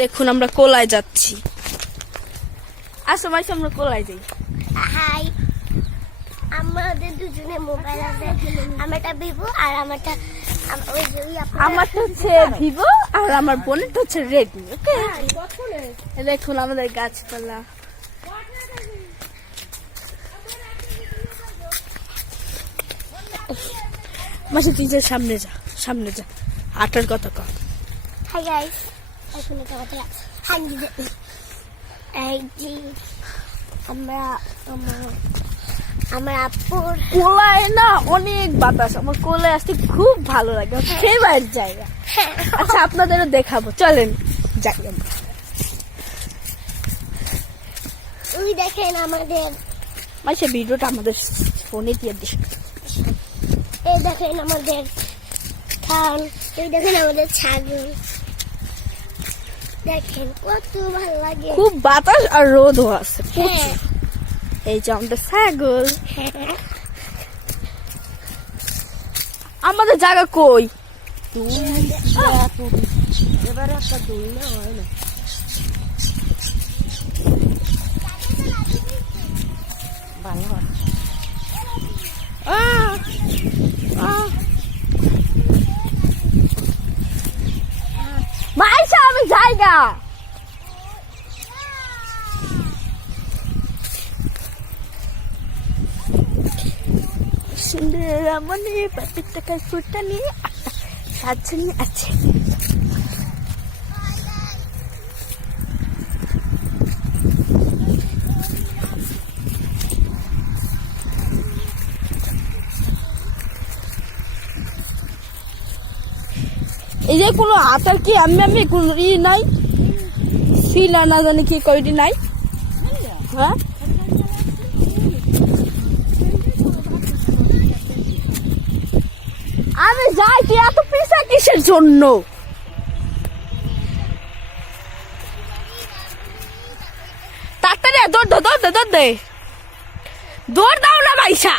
দেখুন আমরা কোলায় যাচ্ছি। আসো মাইশা আমরা কোলায় যাই। হাই, আমাদের দুজনে মোবাইল আছে, আমারটা ভিভো আর আমারটা আমারটা হচ্ছে ভিভো আর আমার বোনেরটা হচ্ছে রেডমি। ওকে, দেখুন আমাদের গাছপালা। মাসে তুই যে সামনে যা, সামনে যা, আটার কথা কর। হাই গাইস, এখন একটা কথা এই যে আমরা আমার আপুর কোলায় না অনেক বাতাস, আমার কোলায় আসতে খুব ভালো লাগে, ফেভারিট জায়গা। আচ্ছা আপনাদেরও দেখাবো, চলেন যাই আমরা। ওই দেখেন আমাদের মাসে ভিডিওটা আমাদের ফোনে দিয়ে দিস। এই দেখেন আমাদের খান, এই দেখেন আমাদের ছাগল, দেখেন কত ভালো লাগে। খুব বাতাস আর রোদও আছে হ্যাঁ প্রচুর। এই যে আমাদের ছাগল। হ্যাঁ, আমাদের জায়গা কই? এবারে একটা দই না হয় না। ভালো হয়। আহ, আহ। মাইশা আমি জায়গা সুন্দর মনে পাঁচের টাকার ফুটা নিয়ে সাতজন আছে। এই যে কোনো আতার কি আমি কোন নাই ফিল না জানি কি কয়টি নাই। হ্যাঁ আমি যাই, তুই এত পিছা কিসের জন্য? তাড়াতাড়ি দৌড় দে, দৌড় দে, দৌড় দে, দৌড় দাও না মাইশা।